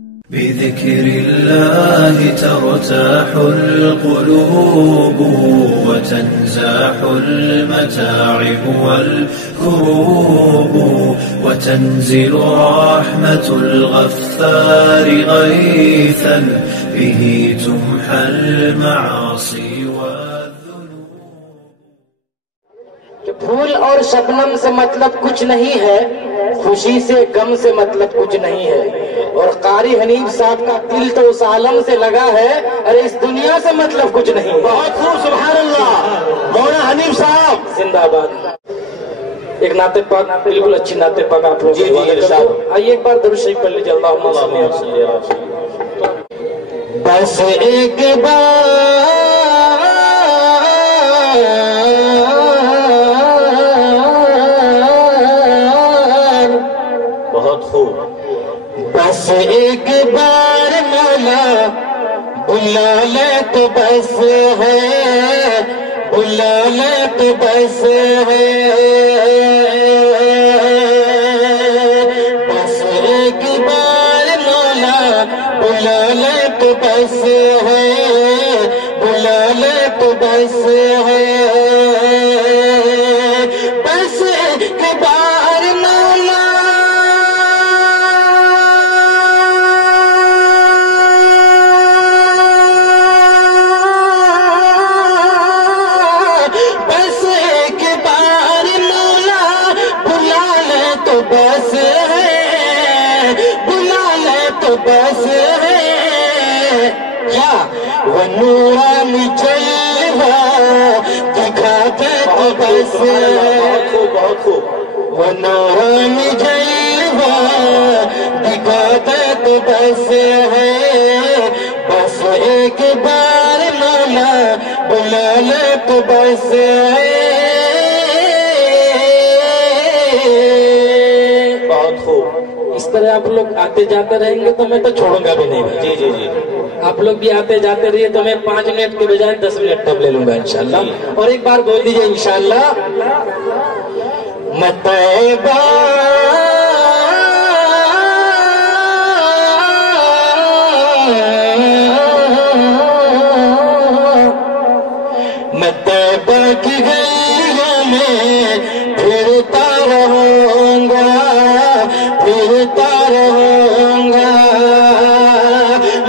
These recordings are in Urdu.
بذكر الله ترتاح القلوب وتنزاح المتاعب والكروب وتنزل رحمة الغفار غيثا به تمحى المعاصي والذنوب. کہ پھول اور شبنم سے مطلب کچھ نہیں ہے، خوشی سے غم سے مطلب کچھ نہیں ہے، اور قاری حنیف صاحب کا دل تو اس عالم سے لگا ہے، ارے اس دنیا سے مطلب کچھ نہیں ہے. بہت خوب، سبحان اللہ. مولانا حنیف صاحب زندہ باد. ایک نعت پاک، بالکل اچھی نعت پاک آپ لوگ آئیے ایک بار درود شریف پڑھ لیجیے. اللہم صلی علی سیدنا. بس ایک بس ایک بار مولا بلا لے تو بس ہے، بلا لے تو بس ہے. بس ایک بار مولا بلا لے تو بس ہے، بلا لے تو بس ہے. بس ایک بار مولا بس ہے، بلا لے تو بس ہے. کیا وہ نورانی جلوہ دکھا دے تو بس ہے، وہ نورانی جلوہ دکھا دے تو بس ہے. بس ایک بار مولا بلا لے تو بس ہے. اس طرح آپ لوگ آتے جاتے رہیں گے تو میں تو چھوڑوں گا بھی نہیں. جی جی جی آپ لوگ بھی آتے جاتے رہیے تو میں 5 منٹ کے بجائے 10 منٹ تب لے لوں گا انشاءاللہ. اور ایک بار بول دیجئے انشاءاللہ. میں طیبہ میں طیبہ کی گلیوں میں پھرتا رہوں گا، پھرتا رہوں گا.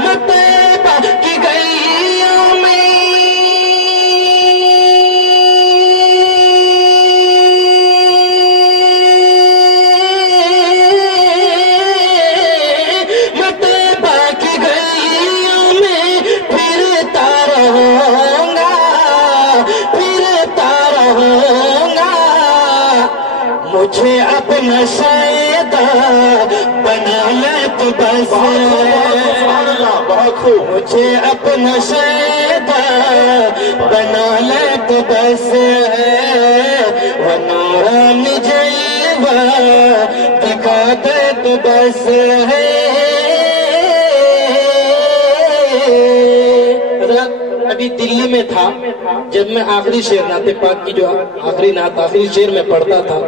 میں طیبہ کی گلیوں میں میں طیبہ کی گلیوں میں پھرتا رہوں گا، پھرتا رہوں گا. مجھے اپنا شیدا بنا لے تو بس ہے، مجھے اپنا شیدا بنا لے تو بس ہے. وہ نورانی جلوہ دکھا دے تو بس ہے. ابھی دلی میں تھا جب میں آخری شعر نعت پاک کی جو آخری نعت آخری شعر میں پڑھتا تھا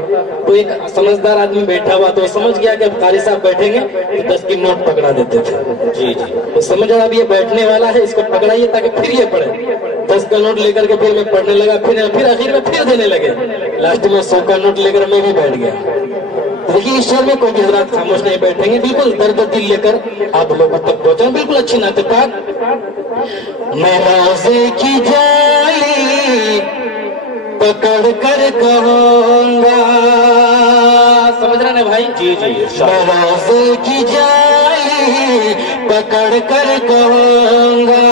تو ایک سمجھدار آدمی بیٹھا ہوا تو سمجھ گیا کہ اب قاری صاحب بیٹھیں گے تو 10 کی نوٹ پکڑا دیتے تھے. جی جی تو سمجھ رہا اب یہ بیٹھنے والا ہے، اس کو پکڑائیے تاکہ پھر یہ پڑھے. 10 کا نوٹ لے کر کے پھر میں پڑھنے لگا، پھر آخر میں پھر دینے لگے. لاسٹ میں 100 کا نوٹ لے کر میں بھی بیٹھ گیا. دیکھیے اس شعر میں کوئی بھی حضرات خاموش نہیں بیٹھیں گے، بالکل درد دل لے کر آپ لوگوں تک پہنچائیں. بالکل اچھی نعت پاک. میں روزے کی جالی پکڑ کر کہوں گا، سمجھ رہے نا بھائی؟ جی جی. میں روزے کی جالی پکڑ کر کہوں گا،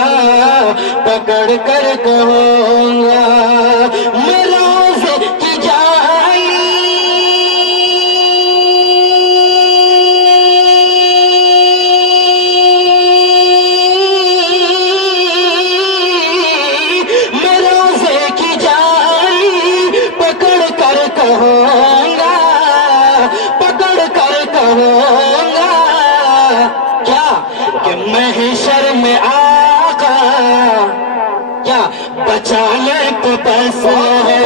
پکڑ کر کہوں گا. میں روزے کی جالی کہوں گا، پکڑ کر کہوں گا. کیا کہ محشر میں آقا کیا بچا لے تو بس ہے.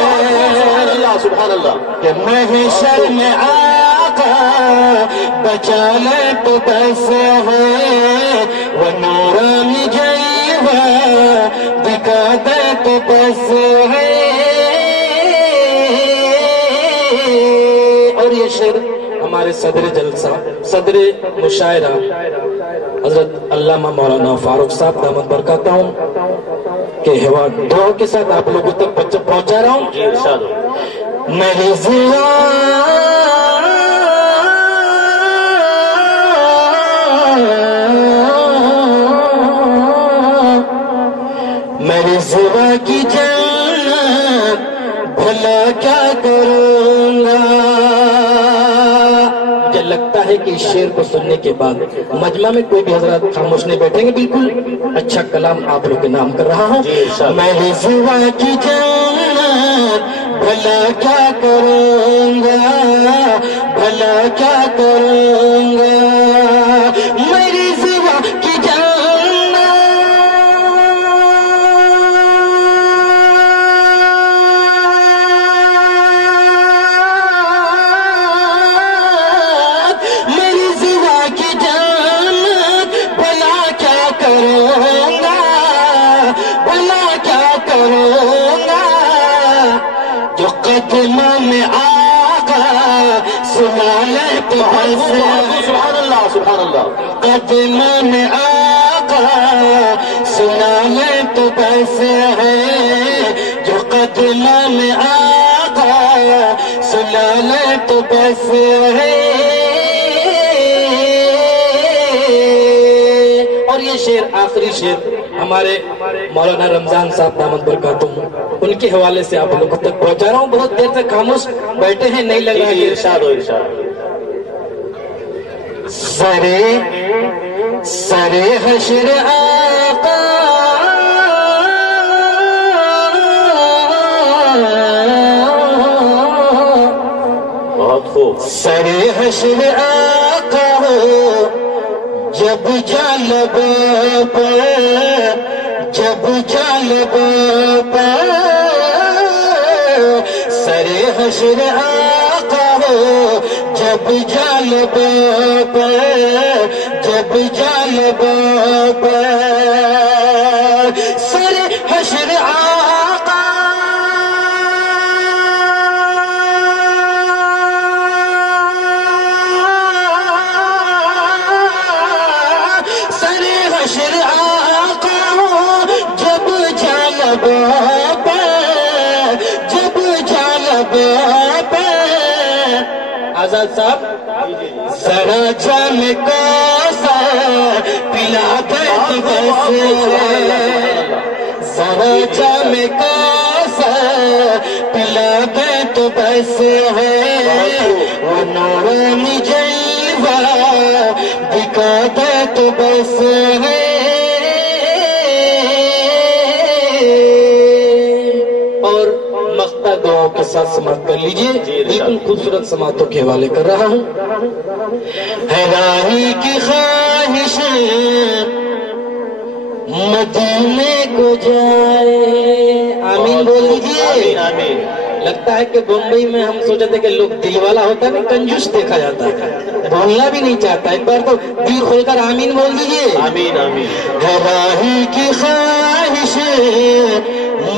سبحان اللہ. کہ محشر میں آقا بچا لے تو بس ہے. ہمارے صدر جلسہ صدر مشاعرہ حضرت علامہ مولانا فاروق صاحب دامت برکاتہم کے ہوا دعا کے ساتھ آپ لوگوں تک پہنچا رہا ہوں. جی ارشاد ہو. میری میری زبا کی جنت بھلا کیا کروں گا. مجھے لگتا ہے کہ اس شعر کو سننے کے بعد مجمع میں کوئی بھی حضرات خاموش نہیں بیٹھیں گے. بالکل اچھا کلام آپ لوگ کے نام کر رہا ہوں. میری زبا کی جنت بھلا کیا کروں گا, بھلا کیا کروں گا. میری زبا کی سبحان اللہ سبحان اللہ. قدم میں آقا سنا لے تو بس ہے, جو قدم میں آقا سنا لے تو بس ہے. اور یہ شعر آخری شعر ہمارے مولانا رمضان صاحب دامت برکاتہم ان کے حوالے سے آپ لوگوں تک پہنچا رہا ہوں. بہت دیر تک خاموش بیٹھے ہیں, نہیں لگ رہا ہے. ارشاد ہو ارشاد. سرے حشر آقا بہت خوب. سرے حشر آقا جب جانب پر, جب جانب پر سرے حشر آقا جب جانب پر, جب جانب پر سرے حشر آقا سرے حشر آقا جب جانب پر, جب جانب پر. آزاد صاحب ذرا جام کوثر پلا دے تو بس ہے, ذرا جام کوثر پلا دے تو بس ہے. وہ نورانی جلوہ دکھا دے تو بس ہے. اور مقطع دعاؤں کے ساتھ سماعت کر لیجئے. بالکل خوبصورت سماعتوں کے حوالے کر رہا ہوں. ہے راہی کی خواہش مدینے کو جائے. آمین بول دیجئے. آمین. لگتا ہے کہ بمبئی میں ہم سوچتے تھے کہ لوگ دل والا ہوتا ہے نا, کنجوس دیکھا جاتا ہے, بولنا بھی نہیں چاہتا. ایک بار تو دل کھول کر آمین بول دیجئے. آمین آمین. ہے راہی کی خواہش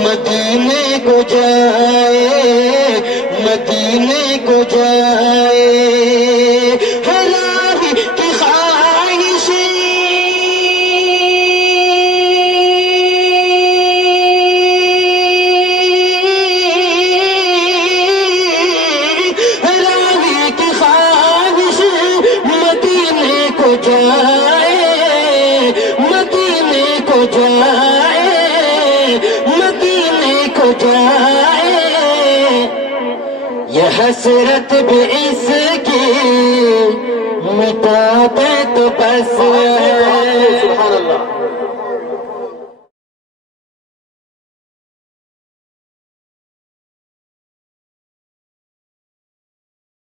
مدینے کو جائے, مدینے کو جائے. ہے راہی کی خواہش جائے, مدینے کو جائے, مدینے کو جائے. یہ حسرت بھی اس کی مٹا دے تو بس ہے.